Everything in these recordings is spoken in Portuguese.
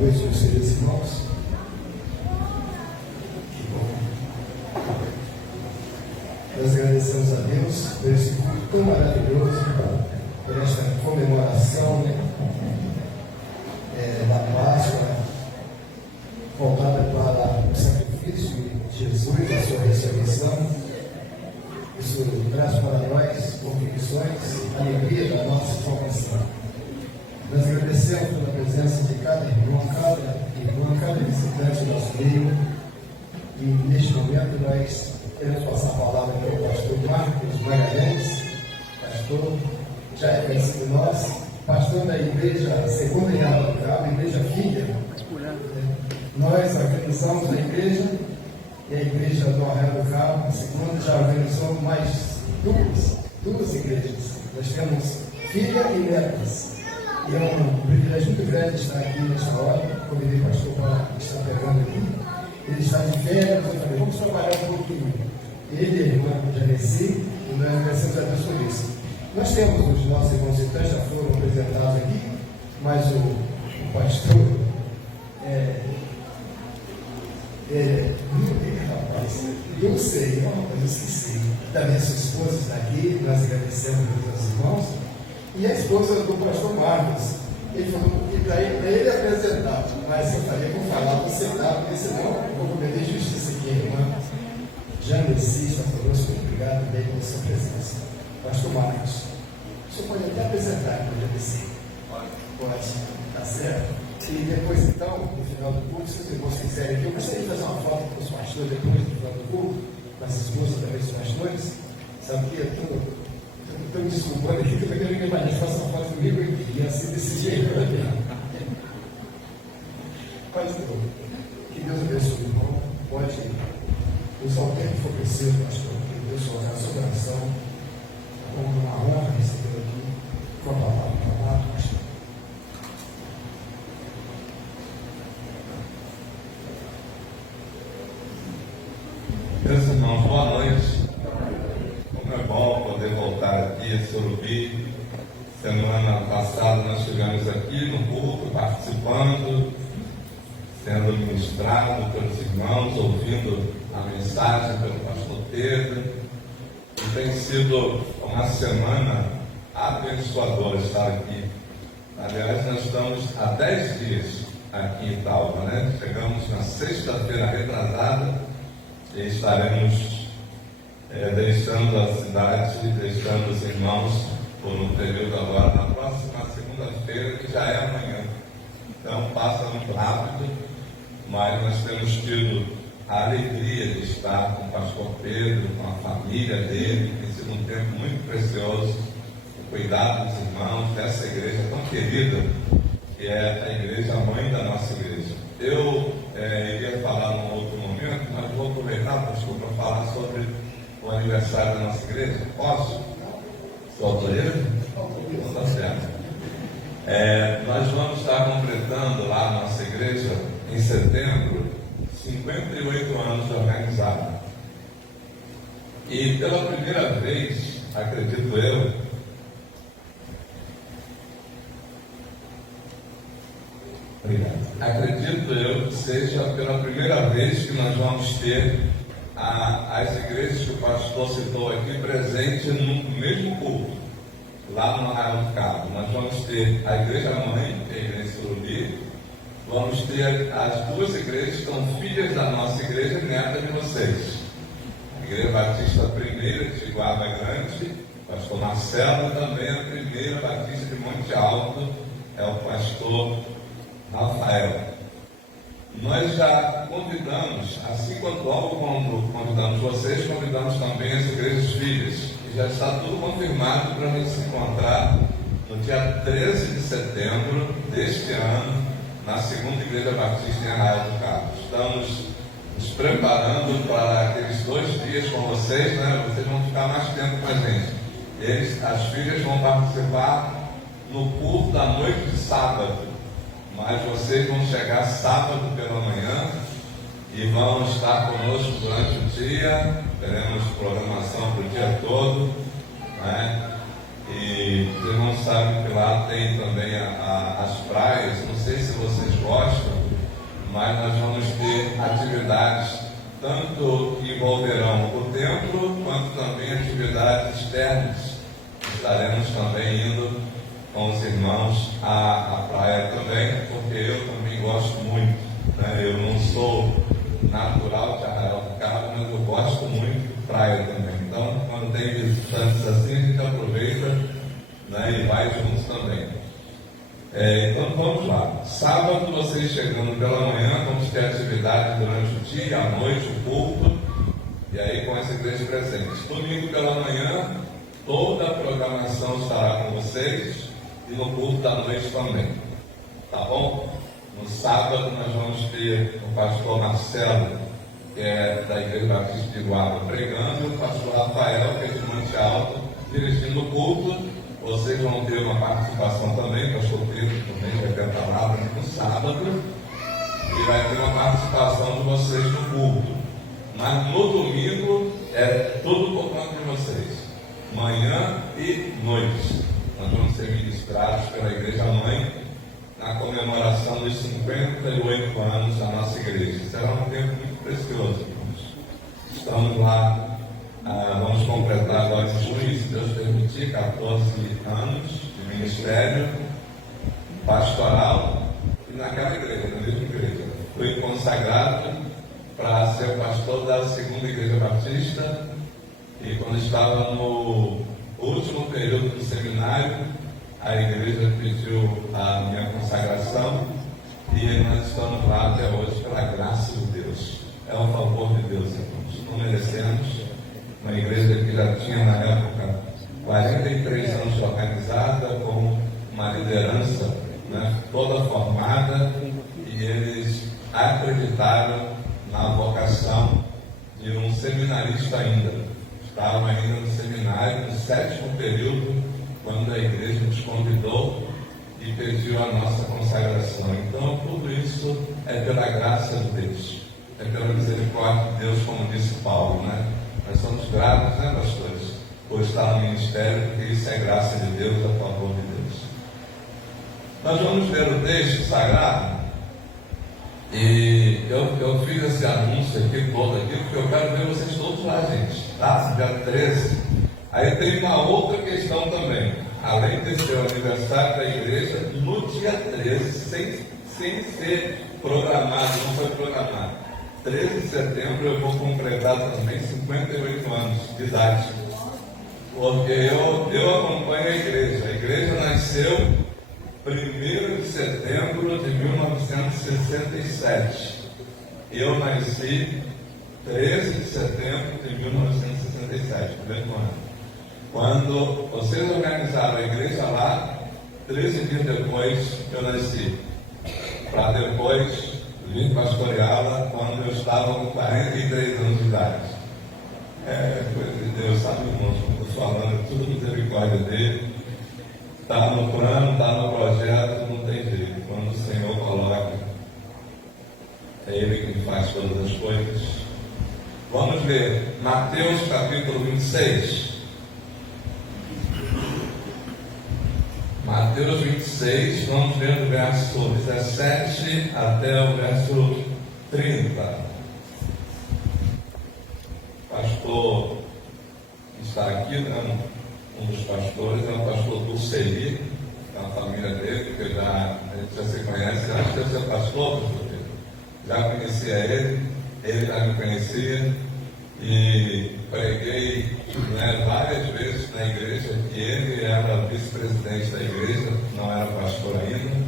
noite, meus queridos irmãos. Que bom. Nós agradecemos a Deus por esse culto tão maravilhoso, por esta comemoração, da Páscoa, voltada para o sacrifício de Jesus, a sua ressurreição. Isso traz para nós convicções, alegria da nossa salvação. Nós agradecemos pela presença de cada irmão, cada visitante do nosso meio. E neste momento nós queremos passar a palavra para o pastor Marcos Magalhães, pastor, já é conhecido nós, pastor da igreja Segunda Real do Cabo, igreja filha. Nós organizamos a igreja e a igreja do Arraial do Cabo, a segunda, já organizamos mais duas igrejas. Nós temos filha e netas. E é um privilégio muito grande estar aqui nesta hora. Convidei o pastor para estar pregando aqui. Ele está de férias, eu falei, vamos trabalhar um pouquinho. Ele e a irmã Janeci, e nós agradecemos a Deus por isso. Nós temos os nossos irmãos então, já foram apresentados aqui, mas o pastor eu sei, eu esqueci. Também a sua esposa está aqui, nós agradecemos aos irmãos. E a esposa do pastor Marcos, ele falou que para ele apresentar, mas eu falei, vou falar, você dá, porque senão eu vou cometer justiça aqui, irmã. Janeci está conosco, obrigado também pela sua presença. Pastor Marcos, o senhor pode até apresentar aqui para Janeci. Pode, tá certo? E depois, então, no final do culto, se os irmãos quiserem aqui, eu gostaria de fazer uma foto com os pastores depois do final do culto, com as esposas também dos pastores. Sabe que eu estou me desculpando aqui, que eu quero que a Maria faça uma foto comigo e assim desse jeito. Pastor, que Deus abençoe o irmão. Pode usar o tempo que for preciso, pastor, que Deus colocar a sua oração, como uma honra receber aqui, com a palavra, pastor. Meus irmãos, boa noite. Como é bom poder voltar aqui a Sorubim. Semana passada nós estivemos aqui no culto, participando, sendo ministrado pelos irmãos, ouvindo a mensagem pelo pastor Pedro. E tem sido uma semana abençoadora estar aqui. Aliás, nós estamos há 10 dias aqui em Itaúba, né? Chegamos na sexta-feira retrasada. E estaremos deixando a cidade, deixando os irmãos por um período agora, na próxima segunda-feira, que já é amanhã. Então passa muito rápido, mas nós temos tido a alegria de estar com o pastor Pedro, com a família dele. Tem sido um tempo muito precioso, o cuidado dos irmãos, dessa igreja tão querida, que é a igreja, a mãe da nossa igreja. Eu iria falar num outro momento, mas vou aproveitar, pastor, para falar sobre o aniversário da nossa igreja. Posso? Sou autorizado? Está certo. Nós vamos estar completando lá na nossa igreja, em setembro, 58 anos de organizada. E pela primeira vez, acredito eu, acredito eu que seja pela primeira vez que nós vamos ter as igrejas que o pastor citou aqui presentes no mesmo culto, lá no Arraial do Cabo. Nós vamos ter a igreja mãe, que é a igreja Sorubim, vamos ter as duas igrejas que são filhas da nossa igreja e netas de vocês. A Igreja Batista Primeira de Guarda Grande, o pastor Marcelo, também a Primeira Batista de Monte Alto, é o pastor Rafael. Nós já convidamos, assim quando convidamos vocês, convidamos também as igrejas filhas. E já está tudo confirmado para a gente se encontrar no dia 13 de setembro deste ano, na segunda Igreja Batista em Arraial do Cabo. Estamos nos preparando para aqueles 2 dias com vocês, né? Vocês vão ficar mais tempo com a gente. As filhas vão participar no culto da noite de sábado. Mas vocês vão chegar sábado pela manhã e vão estar conosco durante o dia. Teremos programação para o dia todo, né? E os irmãos sabem que lá tem também as praias. Não sei se vocês gostam, mas nós vamos ter atividades tanto que envolverão o templo, quanto também atividades externas. Estaremos também indo com os irmãos à praia também, porque eu também gosto muito, né? Eu não sou natural de Arraial do Cabo, mas eu gosto muito de praia também. Então, quando tem visitantes assim, a gente aproveita, né, e vai juntos também. Então vamos lá. Sábado, vocês chegando pela manhã, vamos ter atividade durante o dia, à noite, o culto, e aí com essa igreja presente. Domingo pela manhã, toda a programação estará com vocês, e no culto da noite também. Tá bom? No sábado nós vamos ter o pastor Marcelo, que é da Igreja Batista de Guarda, pregando, e o pastor Rafael, que é de Monte Alto, dirigindo o culto. Vocês vão ter uma participação também, o pastor Pedro também vai ter a palavra no sábado, e vai ter uma participação de vocês no culto. Mas no domingo é tudo por conta de vocês, manhã e noite. Nós vamos ser ministrados pela Igreja Mãe na comemoração dos 58 anos da nossa igreja. Será um tempo muito precioso, irmãos. Estamos lá, vamos completar agora em junho, se Deus permitir, 14 anos de ministério pastoral, e naquela igreja, na mesma igreja. Fui consagrado para ser pastor da segunda igreja batista, e quando estava no último período do seminário, a igreja pediu a minha consagração, e nós estamos lá até hoje pela graça de Deus. É um favor de Deus, irmãos. Não merecemos. Uma igreja que já tinha na época 43 anos organizada, com uma liderança, né, toda formada, e eles acreditaram na vocação de um seminarista ainda. Estavam ainda no seminário, no 7º período, quando a igreja nos convidou e pediu a nossa consagração. Então, tudo isso é pela graça de Deus, é pela misericórdia de Deus, como disse Paulo, né? Nós somos gratos, né, pastores, por estar no ministério, porque isso é graça de Deus, a favor de Deus. Nós vamos ler o texto sagrado, e eu fiz esse anúncio aqui, todo aqui, porque eu quero ver vocês todos lá, gente, tá? Dia 13. Aí tem uma outra questão também. Além de ser o aniversário da igreja, no dia 13, sem ser programado, não foi programado, 13 de setembro eu vou completar também 58 anos de idade. Porque eu acompanho a igreja. A igreja nasceu 1º de setembro de 1967. Eu nasci 13 de setembro de 1967, no mesmo ano. Quando vocês organizaram a igreja lá, 13 dias depois eu nasci, para depois vir pastoreá-la quando eu estava com 43 anos de idade. Coisa de Deus, sabe, irmãos, como estou falando, tudo misericórdia dele. Está no plano, está no projeto, não tem jeito. Quando o Senhor coloca, é Ele que faz todas as coisas. Vamos ler Mateus capítulo 26. Mateus 26, vamos ler do verso 17 até o verso 30. O pastor que está aqui, né, um dos pastores, é o pastor Dulceli, da família dele, que a gente já se conhece. Acho que deve ser pastor, já conhecia ele já me conhecia, e preguei, né, várias vezes na igreja, que ele era vice-presidente da igreja, não era pastor ainda,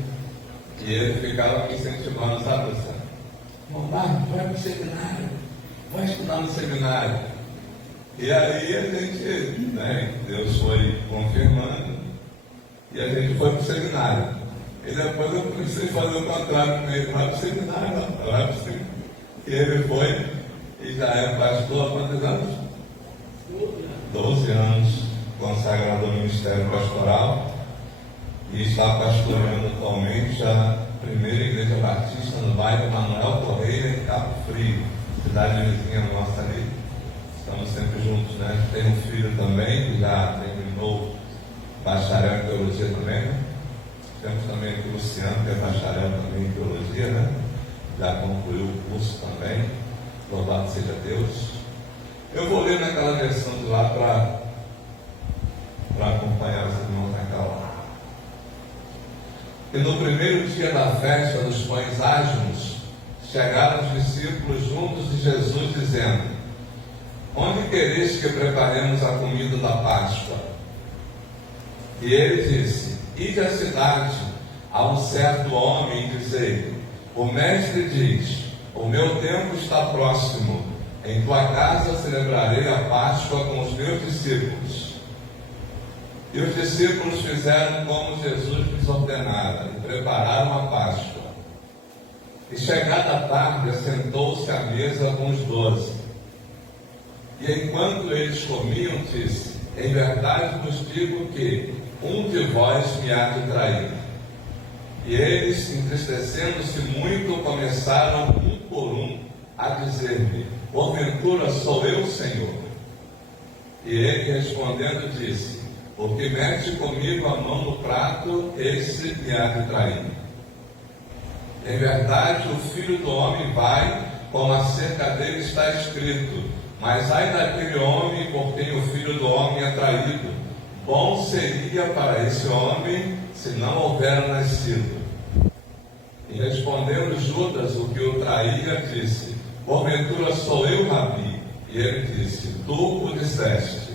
e ele ficava me incentivando, sabe, Luciano? Marcos, vai para o seminário, vai estudar no seminário. E aí a gente, né, Deus foi confirmando, e a gente foi para o seminário. E depois eu comecei a fazer o contrário com ele, vai para o seminário, vai para o seminário. E ele foi, e já é pastor há quantos anos? 12 anos, consagrado ao ministério pastoral, e está pastoreando atualmente a primeira igreja batista no bairro Manuel Correia, em Cabo Frio, cidade vizinha nossa ali. Estamos sempre juntos, né? Tem um filho também, que já terminou bacharel em teologia também, né? Temos também o Luciano, que é bacharel também em teologia, né? Já concluiu o curso também. Louvado seja Deus. Eu vou ler naquela versão de lá para acompanhar os irmãos naquela hora. E no primeiro dia da festa dos pães asmos, chegaram os discípulos juntos de Jesus, dizendo: onde quereis que preparemos a comida da Páscoa? E ele disse: ide à cidade, a um certo homem, e dizei: o mestre diz, o meu tempo está próximo, em tua casa celebrarei a Páscoa com os meus discípulos. E os discípulos fizeram como Jesus lhes ordenara, e prepararam a Páscoa. E chegada a tarde, assentou-se à mesa com os 12. E enquanto eles comiam, disse: em verdade vos digo que um de vós me há de trair. E eles, entristecendo-se muito, começaram um por um a dizer-lhe: porventura sou eu, Senhor? E ele, respondendo, disse: o que mete comigo a mão no prato, esse me há de trair. Em verdade, o Filho do Homem vai, como acerca dele está escrito, mas ai daquele homem por quem o Filho do Homem é traído. Bom seria para esse homem se não houvera nascido. E respondendo Judas, o que o traía, disse: porventura sou eu, Rabi? E ele disse: tu o disseste.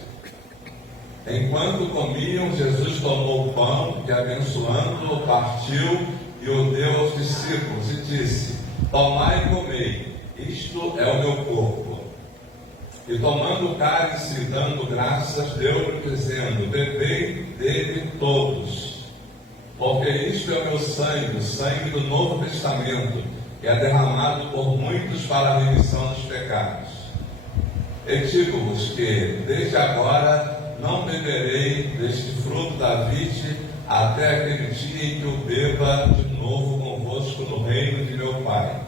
Enquanto comiam, Jesus tomou o pão e, abençoando-o, partiu e o deu aos discípulos e disse: tomai e comei, isto é o meu corpo. E tomando o cálice e dando graças, deu-lhe, dizendo: bebei dele todos, porque isto é o meu sangue, o sangue do Novo Testamento, que é derramado por muitos para a remissão dos pecados. E digo-vos que, desde agora, não beberei deste fruto da vide, até aquele dia em que o beba de novo convosco no reino de meu Pai.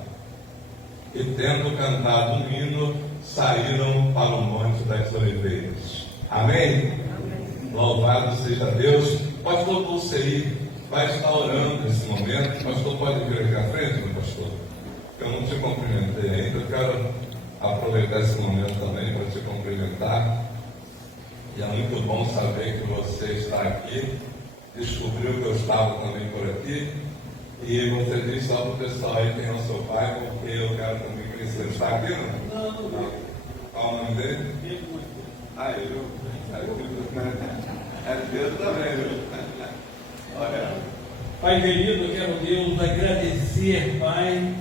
E tendo cantado um hino, saíram para o Monte das Oliveiras. Amém? Amém. Louvado seja Deus. Pastor Dulceí vai estar orando nesse momento. Pastor, pode vir aqui à frente, meu pastor? Eu não te cumprimentei ainda. Eu quero aproveitar esse momento também para te cumprimentar. E é muito bom saber que você está aqui. Descobriu que eu estava também por aqui. E você disse só para o pessoal aí quem é o seu pai, porque eu quero também conhecer. Ele está aqui, não? Não. Qual o nome dele? Eu. É Deus também, viu? Olha. Pai querido, quero, Deus, agradecer, Pai,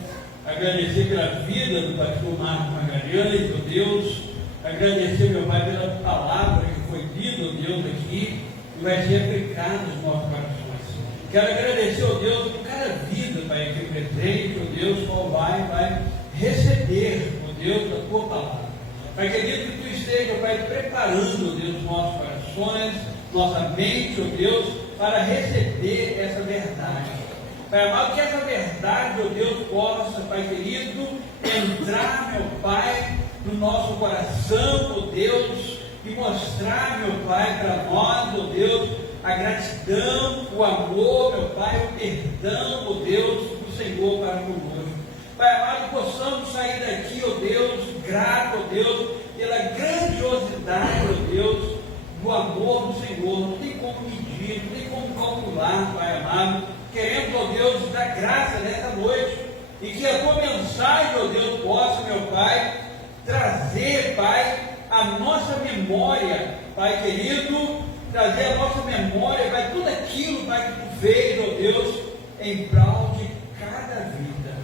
agradecer pela vida do pastor Marcos Magalhães, meu Deus, agradecer, meu Pai, pela palavra que foi dita, meu Deus, aqui, e vai ser aplicada nos nossos corações. Quero agradecer, ó Deus, por cada vida, Pai, aqui presente, ó Deus, qual vai receber, ó Deus, a tua palavra. Pai querido, que tu esteja, Pai, preparando, ó Deus, os nossos corações, nossa mente, ó Deus, para receber essa verdade. Pai amado, que essa verdade, ó Deus, possa, Pai querido, entrar, meu Pai, no nosso coração, ó Deus, e mostrar, meu Pai, para nós, ó Deus, a gratidão, o amor, meu Pai, o perdão, ó Deus, do Senhor para conosco. Pai amado, possamos sair daqui, ó Deus, grato, ó Deus, pela grandiosidade, ó Deus, do amor do Senhor. Não tem como medir, não tem como calcular, Pai amado. Queremos, ó Deus, dar graça nessa noite, e que a tua mensagem, ó Deus, possa, meu Pai, trazer, Pai, a nossa memória, Pai querido, trazer a nossa memória, Pai, tudo aquilo, Pai, que tu fez, ó Deus, em prol de cada vida.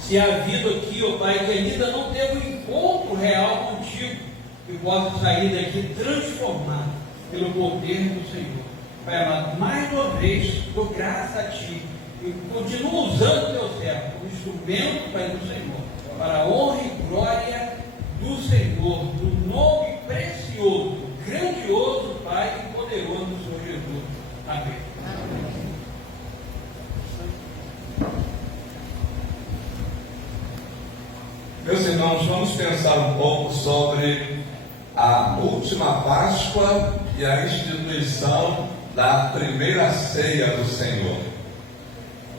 Se há vida aqui, ó Pai, que ainda não teve um encontro real contigo, que possa sair daqui transformado pelo poder do Senhor. Pai amado, mais uma vez, dou graça a Ti, e continuo usando o Teu servo como instrumento, Pai, do Senhor, para a honra e glória do Senhor, do nome precioso, grandioso, Pai, e poderoso do Senhor Jesus. Amém. Amém. Meus irmãos, vamos pensar um pouco sobre a última Páscoa e a instituição da primeira ceia do Senhor.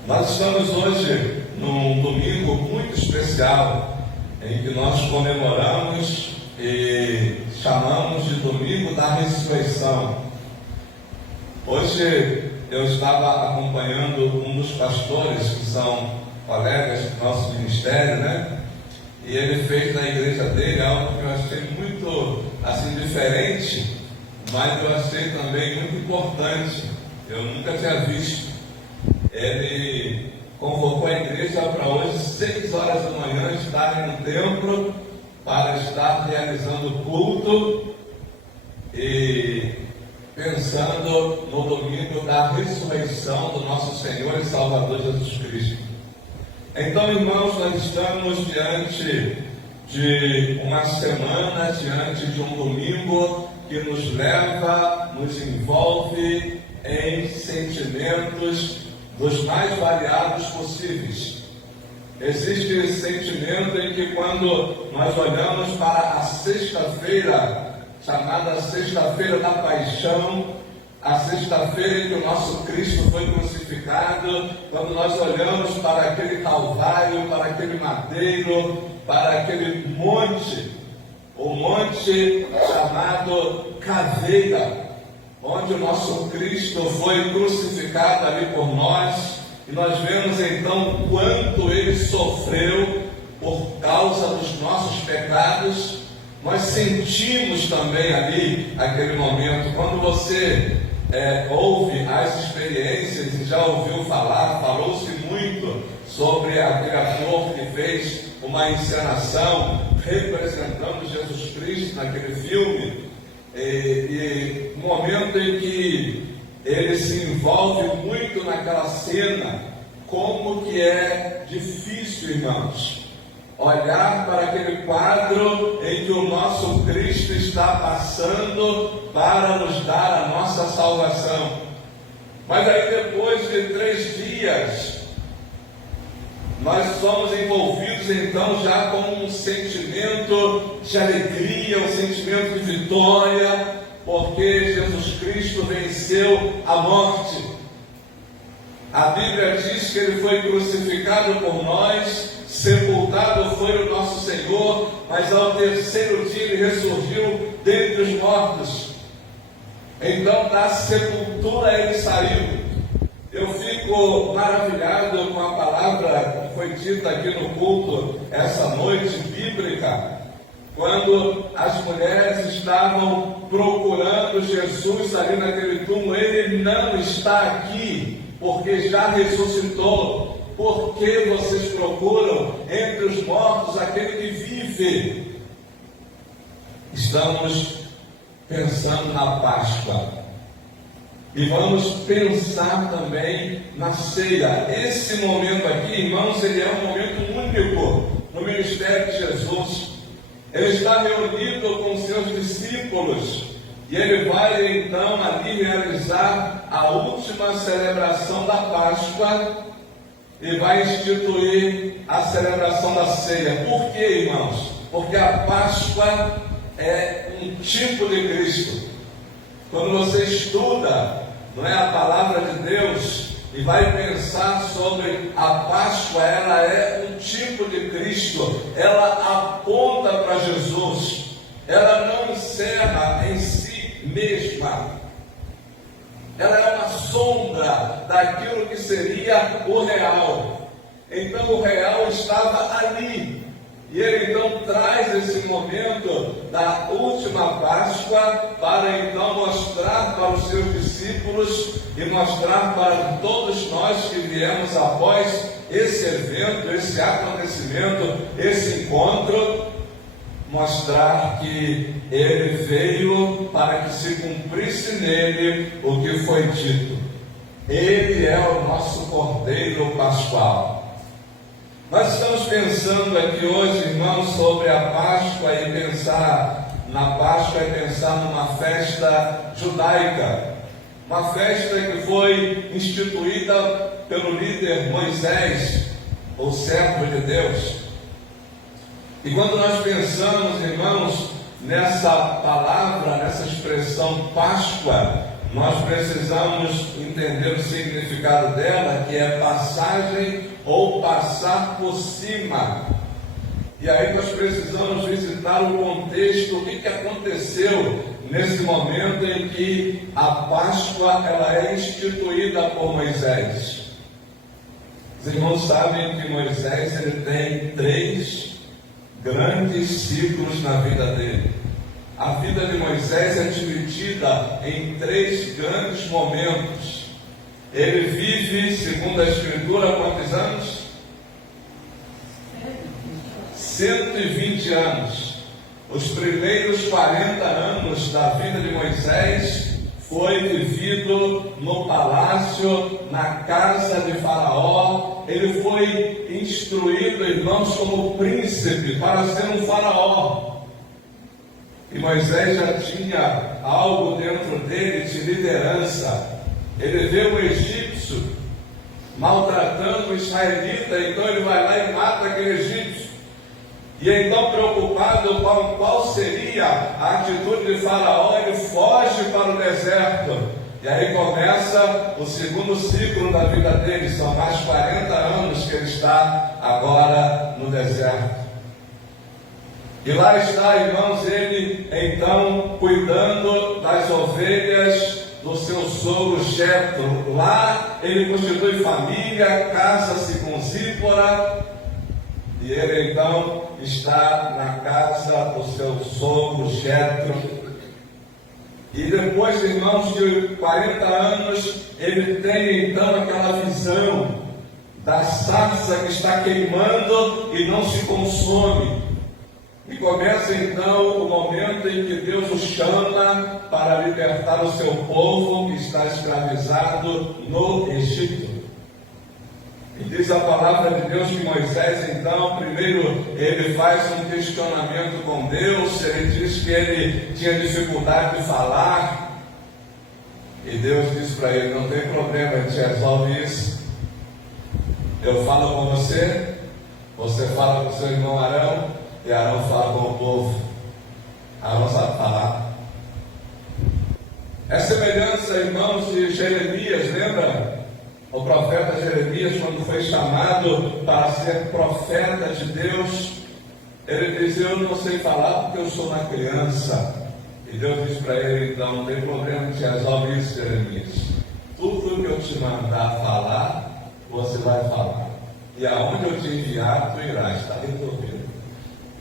Nós estamos hoje num domingo muito especial, em que nós comemoramos e chamamos de Domingo da Ressurreição. Hoje eu estava acompanhando um dos pastores, que são colegas do nosso ministério, né? E ele fez na igreja dele algo que eu achei muito assim diferente, mas eu achei também muito importante. Eu nunca tinha visto. Ele convocou a igreja para hoje, 6 horas da manhã, estarem no templo para estar realizando o culto e pensando no domingo da ressurreição do nosso Senhor e Salvador Jesus Cristo. Então, irmãos, nós estamos diante de uma semana, diante de um domingo que nos leva, nos envolve em sentimentos dos mais variados possíveis. Existe sentimento em que, quando nós olhamos para a sexta-feira, chamada Sexta-feira da Paixão, a sexta-feira em que o nosso Cristo foi crucificado, quando nós olhamos para aquele Calvário, para aquele madeiro, para aquele monte, o monte chamado Caveira, onde o nosso Cristo foi crucificado ali por nós, e nós vemos então quanto ele sofreu por causa dos nossos pecados. Nós sentimos também ali aquele momento. Quando você ouve as experiências e já ouviu falar, falou-se muito sobre aquele ator que fez uma encenação representando Jesus Cristo naquele filme, e no momento em que ele se envolve muito naquela cena, como que é difícil, irmãos, olhar para aquele quadro em que o nosso Cristo está passando para nos dar a nossa salvação. Mas aí, depois de 3 dias, nós somos envolvidos então já com um sentimento de alegria, um sentimento de vitória, porque Jesus Cristo venceu a morte. A Bíblia diz que ele foi crucificado por nós, sepultado foi o nosso Senhor, mas ao 3º dia ele ressurgiu dentre os mortos. Então da sepultura ele saiu. Eu fico maravilhado com a palavra que foi dita aqui no culto essa noite bíblica, quando as mulheres estavam procurando Jesus ali naquele túmulo. Ele não está aqui, porque já ressuscitou. Por que vocês procuram entre os mortos aquele que vive? Estamos pensando na Páscoa. E vamos pensar também na ceia. Esse momento aqui, irmãos, ele é um momento único no ministério de Jesus. Ele está reunido com seus discípulos e ele vai então ali realizar a última celebração da Páscoa e vai instituir a celebração da ceia. Por quê, irmãos? Porque a Páscoa é um tipo de Cristo. Quando você estuda, não é, a palavra de Deus e vai pensar sobre a Páscoa, ela é um tipo de Cristo, ela aponta para Jesus, ela não encerra em si mesma, ela é uma sombra daquilo que seria o real. Então o real estava ali. E ele então traz esse momento da última Páscoa para então mostrar para os seus discípulos e mostrar para todos nós que viemos após esse evento, esse acontecimento, esse encontro, mostrar que ele veio para que se cumprisse nele o que foi dito. Ele é o nosso Cordeiro Pascual. Nós estamos pensando aqui hoje, irmãos, sobre a Páscoa, e pensar na Páscoa é pensar numa festa judaica, uma festa que foi instituída pelo líder Moisés, o servo de Deus. E quando nós pensamos, irmãos, nessa palavra, nessa expressão Páscoa, nós precisamos entender o significado dela, que é passagem ou passar por cima. E aí nós precisamos visitar o contexto, o que aconteceu nesse momento em que a Páscoa ela é instituída por Moisés. Os irmãos sabem que Moisés ele tem 3 grandes ciclos na vida dele. A vida de Moisés é dividida em 3 grandes momentos. Ele vive, segundo a Escritura, quantos anos? 120 anos. Os primeiros 40 anos da vida de Moisés foi vivido no palácio, na casa de Faraó. Ele foi instruído, irmãos, como príncipe para ser um faraó. E Moisés já tinha algo dentro dele de liderança. Ele vê o egípcio maltratando o israelita, então ele vai lá e mata aquele egípcio. E então, preocupado com qual seria a atitude de Faraó, ele foge para o deserto. E aí começa o segundo ciclo da vida dele. São mais 40 anos que ele está agora no deserto. E lá está, irmãos, ele então cuidando das ovelhas do seu sogro Jetro. Lá ele constitui família, casa-se com Zípora. E ele então está na casa do seu sogro Jetro. E depois, irmãos, de 40 anos, ele tem então aquela visão da sarça que está queimando e não se consome. E começa então o momento em que Deus o chama para libertar o seu povo que está escravizado no Egito. E diz a palavra de Deus que Moisés, então, primeiro ele faz um questionamento com Deus. Ele diz que ele tinha dificuldade de falar. E Deus diz para ele: não tem problema, a gente resolve isso. Eu falo com você, você fala com seu irmão Arão, e Arão fala com o povo. Arão sabe falar. É semelhança, irmãos, de Jeremias, lembra? O profeta Jeremias, quando foi chamado para ser profeta de Deus, ele dizia: eu não sei falar porque eu sou uma criança. E Deus disse para ele: então não tem problema, a gente resolve isso, Jeremias. Tudo que eu te mandar falar, você vai falar. E aonde eu te enviar, tu irás. Está resolvido.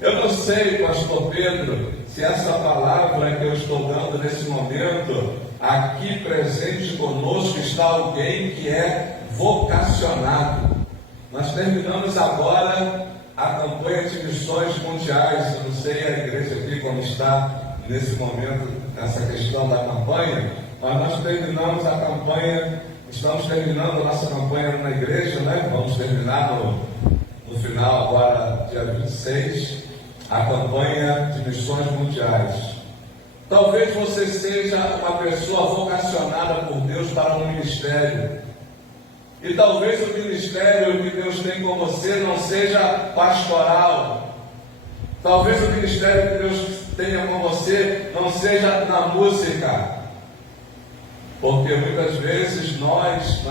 Eu não sei, pastor Pedro, se essa palavra que eu estou dando nesse momento, aqui presente conosco, está alguém que é vocacionado. Nós terminamos agora a campanha de missões mundiais. Eu não sei a igreja aqui como está nesse momento, nessa questão da campanha, mas nós terminamos a campanha, estamos terminando a nossa campanha na igreja, né? Vamos terminar no final, agora, dia 26, a campanha de missões mundiais. Talvez você seja uma pessoa vocacionada por Deus para um ministério. E talvez o ministério que Deus tem com você não seja pastoral. Talvez o ministério que Deus tenha com você não seja na música. Porque muitas vezes nós,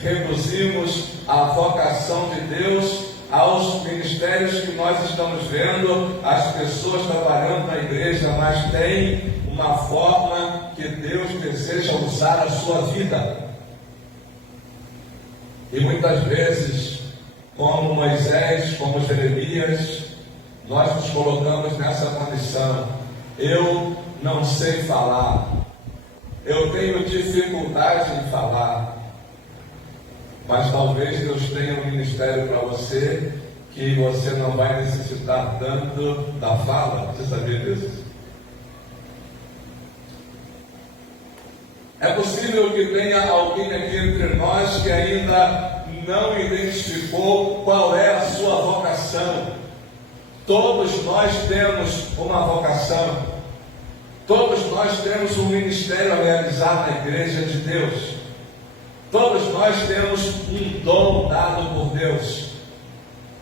reduzimos a vocação de Deus aos ministérios que nós estamos vendo, as pessoas trabalhando na igreja, mas tem uma forma que Deus deseja usar a sua vida. E muitas vezes, como Moisés, como Jeremias, nós nos colocamos nessa condição: eu não sei falar, eu tenho dificuldade em falar. Mas talvez Deus tenha um ministério para você que você não vai necessitar tanto da fala. Você sabia disso? É possível que tenha alguém aqui entre nós que ainda não identificou qual é a sua vocação. Todos nós temos uma vocação. Todos nós temos um ministério a realizar na igreja de Deus. Todos nós temos um dom dado por Deus.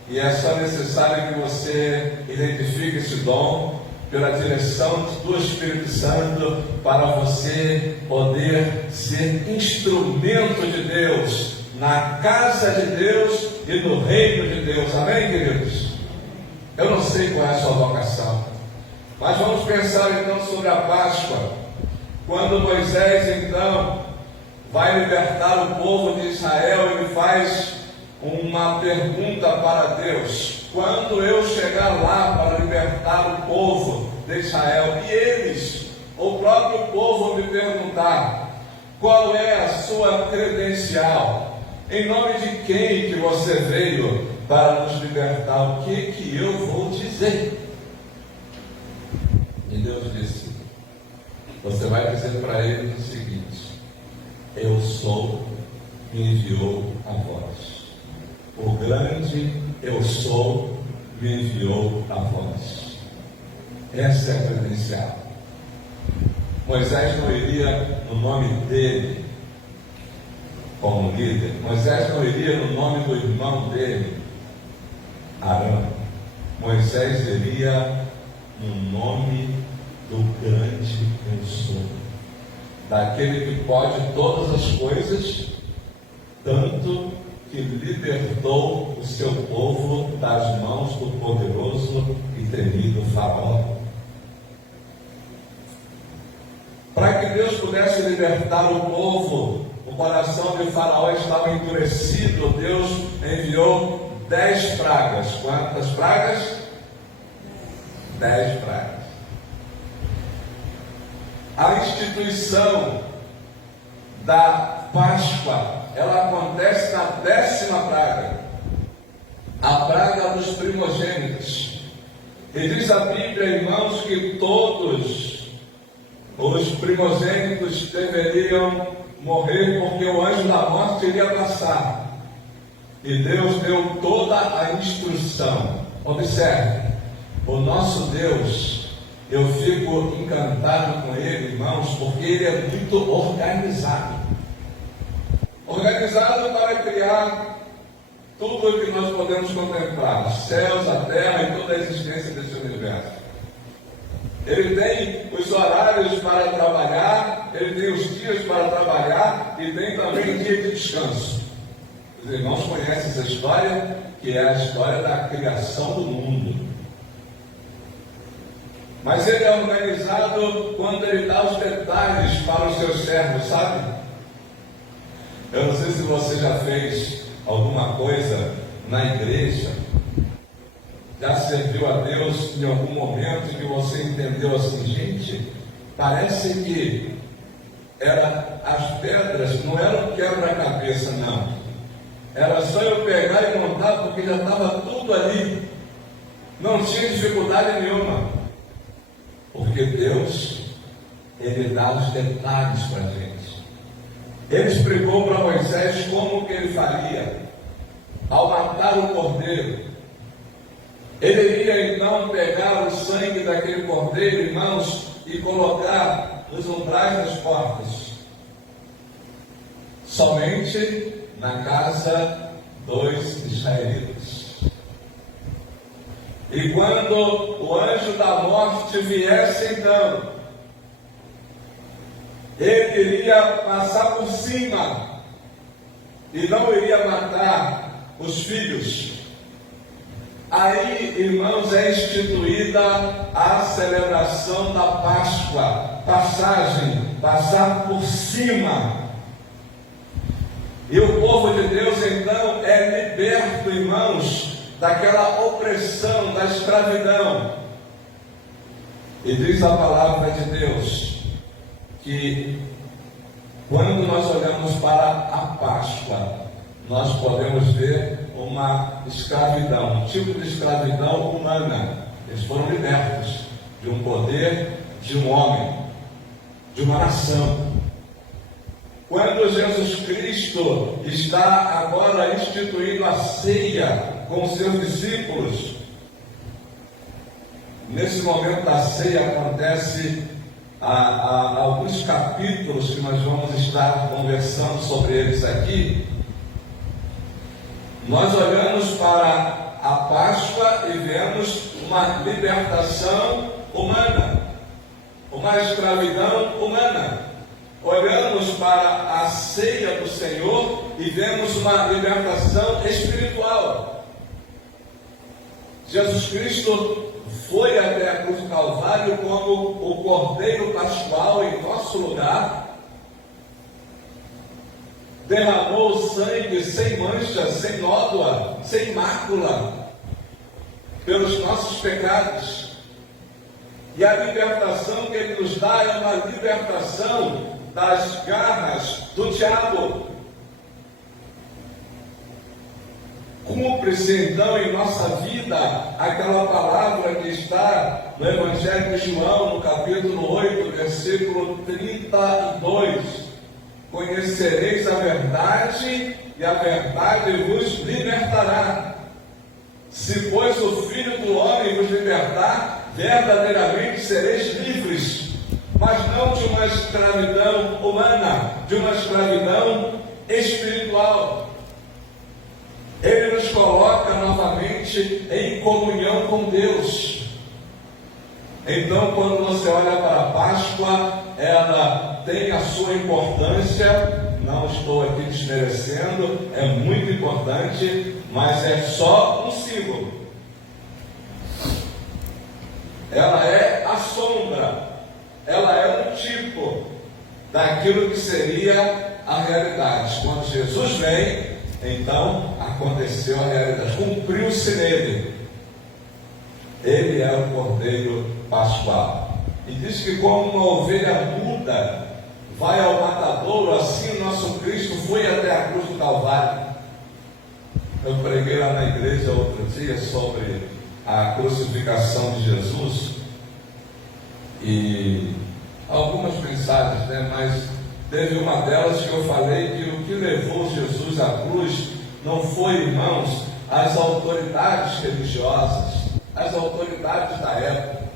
E é só necessário que você identifique esse dom pela direção do Espírito Santo, para você poder ser instrumento de Deus, na casa de Deus e no reino de Deus. Amém, queridos? Eu não sei qual é a sua vocação, mas vamos pensar então sobre a Páscoa. Quando Moisés então vai libertar o povo de Israel, ele faz uma pergunta para Deus: quando eu chegar lá para libertar o povo de Israel, e eles, o próprio povo, me perguntar qual é a sua credencial, em nome de quem que você veio para nos libertar, o que eu vou dizer? E Deus disse: você vai dizer para eles o seguinte: eu sou, me enviou a vós. O grande eu sou me enviou a vós. Essa é a credencial. Moisés não iria no nome dele como líder. Moisés não iria no nome do irmão dele, Arão. Moisés iria no nome do grande eu sou, daquele que pode todas as coisas, tanto que libertou o seu povo das mãos do poderoso e temido Faraó. Para que Deus pudesse libertar o povo, o coração de Faraó estava endurecido. Deus enviou 10 pragas. Quantas pragas? 10 pragas. A instituição da Páscoa, ela acontece na 10ª praga, a praga dos primogênitos. E diz a Bíblia, irmãos, que todos os primogênitos deveriam morrer, porque o anjo da morte iria passar. E Deus deu toda a instrução. Observe, o nosso Deus, eu fico encantado com Ele, irmãos, porque Ele é muito organizado. Organizado para criar tudo o que nós podemos contemplar, os céus, a terra e toda a existência desse universo. Ele tem os horários para trabalhar, ele tem os dias para trabalhar e tem também dia de descanso. Os irmãos conhecem essa história, que é a história da criação do mundo. Mas ele é organizado quando ele dá os detalhes para os seus servos, sabe? Eu não sei se você já fez alguma coisa na igreja, já serviu a Deus em algum momento que você entendeu assim: gente, parece que as pedras não eram quebra-cabeça, não. Era só eu pegar e montar, porque já estava tudo ali. Não tinha dificuldade nenhuma. Porque Deus, Ele dá os detalhes para a gente. Ele explicou para Moisés como que ele faria ao matar o cordeiro. Ele iria então pegar o sangue daquele cordeiro, irmãos, e colocar nos umbrais das portas. Somente na casa dos israelitas. E quando o anjo da morte viesse então, ele iria passar por cima e não iria matar os filhos. Aí, irmãos, é instituída a celebração da Páscoa, passar por cima. E o povo de Deus então é liberto, irmãos, daquela opressão, da escravidão. E diz a palavra de Deus que quando nós olhamos para a Páscoa, nós podemos ver uma escravidão, um tipo de escravidão humana. Eles foram libertos de um poder, de um homem, de uma nação. Quando Jesus Cristo está agora instituindo a ceia com os seus discípulos, nesse momento da ceia acontece alguns capítulos que nós vamos estar conversando sobre eles aqui. Nós olhamos para a Páscoa e vemos uma libertação, humana, uma escravidão humana. Olhamos para a ceia do Senhor e vemos uma libertação espiritual. Jesus Cristo foi até a cruz do Calvário como o Cordeiro Pascual em nosso lugar, derramou o sangue sem mancha, sem nódoa, sem mácula, pelos nossos pecados. E a libertação que Ele nos dá é uma libertação das garras do diabo. Cumpre-se então em nossa vida aquela palavra que está no Evangelho de João, no capítulo 8, versículo 32. Conhecereis a verdade e a verdade vos libertará. Se, pois, o Filho do Homem vos libertar, verdadeiramente sereis livres, mas não de uma escravidão humana, de uma escravidão espiritual. Ele nos coloca novamente em comunhão com Deus. Então, quando você olha para a Páscoa, ela tem a sua importância. Não estou aqui desmerecendo, é muito importante, mas é só um símbolo. Ela é a sombra, ela é um tipo daquilo que seria a realidade. Quando Jesus vem, então aconteceu a realidade, cumpriu-se nele. Ele é o Cordeiro Pascual. E diz que como uma ovelha muda vai ao matadouro, assim o nosso Cristo foi até a cruz do Calvário. Eu preguei lá na igreja outro dia sobre a crucificação de Jesus e algumas mensagens, mas teve uma delas que eu falei que o que levou Jesus à cruz não foi, irmãos, as autoridades religiosas, as autoridades da época.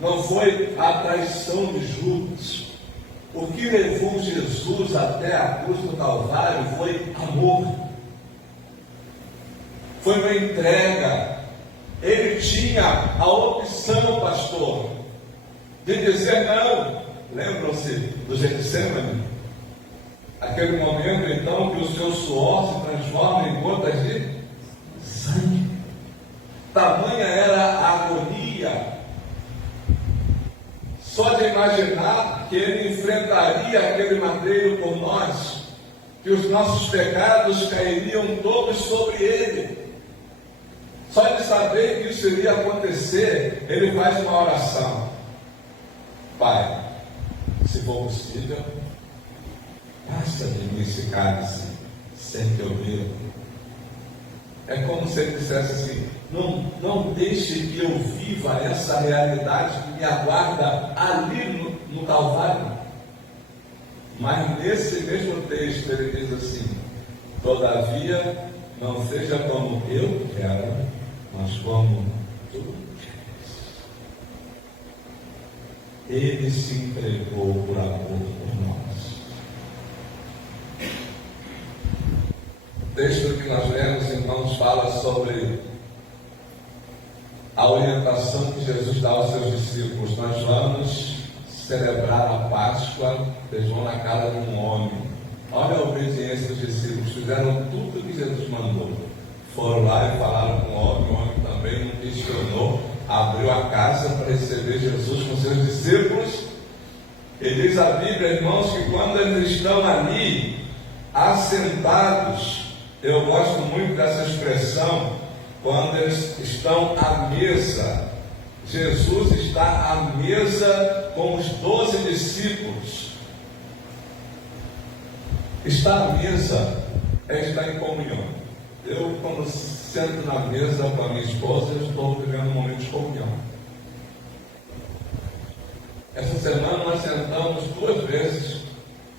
Não foi a traição de Judas. O que levou Jesus até a cruz do Calvário foi amor. Foi uma entrega. Ele tinha a opção, pastor, de dizer não. Lembram-se do Getsemane? Aquele momento, então, que o seu suor se transforma em gotas de sangue. Tamanha era a agonia. Só de imaginar que Ele enfrentaria aquele madeiro por nós, que os nossos pecados cairiam todos sobre Ele. Só de saber que isso iria acontecer, Ele faz uma oração. Pai, se for possível, passa de mim esse cálice, sem que eu beba. É como se Ele dissesse assim, não deixe que eu viva essa realidade que me aguarda ali no Calvário. Mas nesse mesmo texto ele diz assim, todavia não seja como eu quero, mas como tu queres. Ele se entregou por amor por nós. O texto que nós lemos, irmãos, fala sobre a orientação que Jesus dá aos seus discípulos. Nós vamos celebrar a Páscoa, eles vão na casa de um homem. Olha a obediência dos discípulos, fizeram tudo o que Jesus mandou. Foram lá e falaram com o homem também não questionou, abriu a casa para receber Jesus com seus discípulos. E diz a Bíblia, irmãos, que quando eles estão ali, assentados, eu gosto muito dessa expressão, quando eles estão à mesa, Jesus está à mesa com os 12 discípulos. Estar à mesa é estar em comunhão. Eu, quando sento na mesa com a minha esposa, eu estou vivendo um momento de comunhão. Essa semana nós sentamos 2 vezes,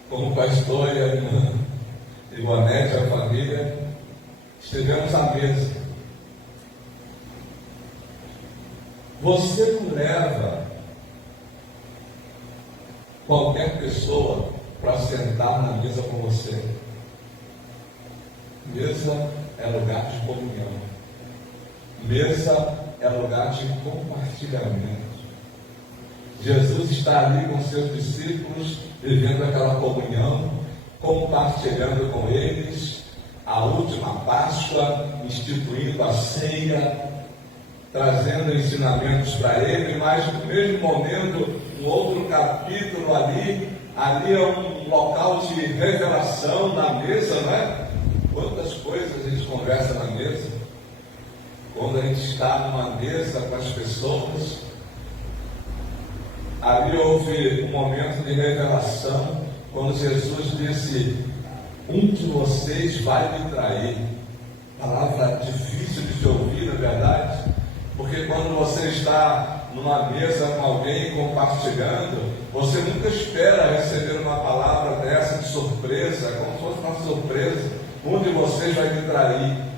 como o pastor e a irmã Ivonete, a família, estivemos à mesa. Você não leva qualquer pessoa para sentar na mesa com você. Mesa é lugar de comunhão. Mesa é lugar de compartilhamento. Jesus está ali com seus discípulos, vivendo aquela comunhão, compartilhando com eles a última Páscoa, instituindo a ceia, trazendo ensinamentos para ele, mas no mesmo momento, um outro capítulo ali é um local de revelação na mesa, né? Quantas coisas a gente conversa na mesa, quando a gente está numa mesa com as pessoas. Ali houve um momento de revelação, quando Jesus disse: um de vocês vai me trair. Palavra difícil de se ouvir, na verdade, porque quando você está numa mesa com alguém compartilhando, você nunca espera receber uma palavra dessa de surpresa, como se fosse uma surpresa. Um de vocês vai me trair.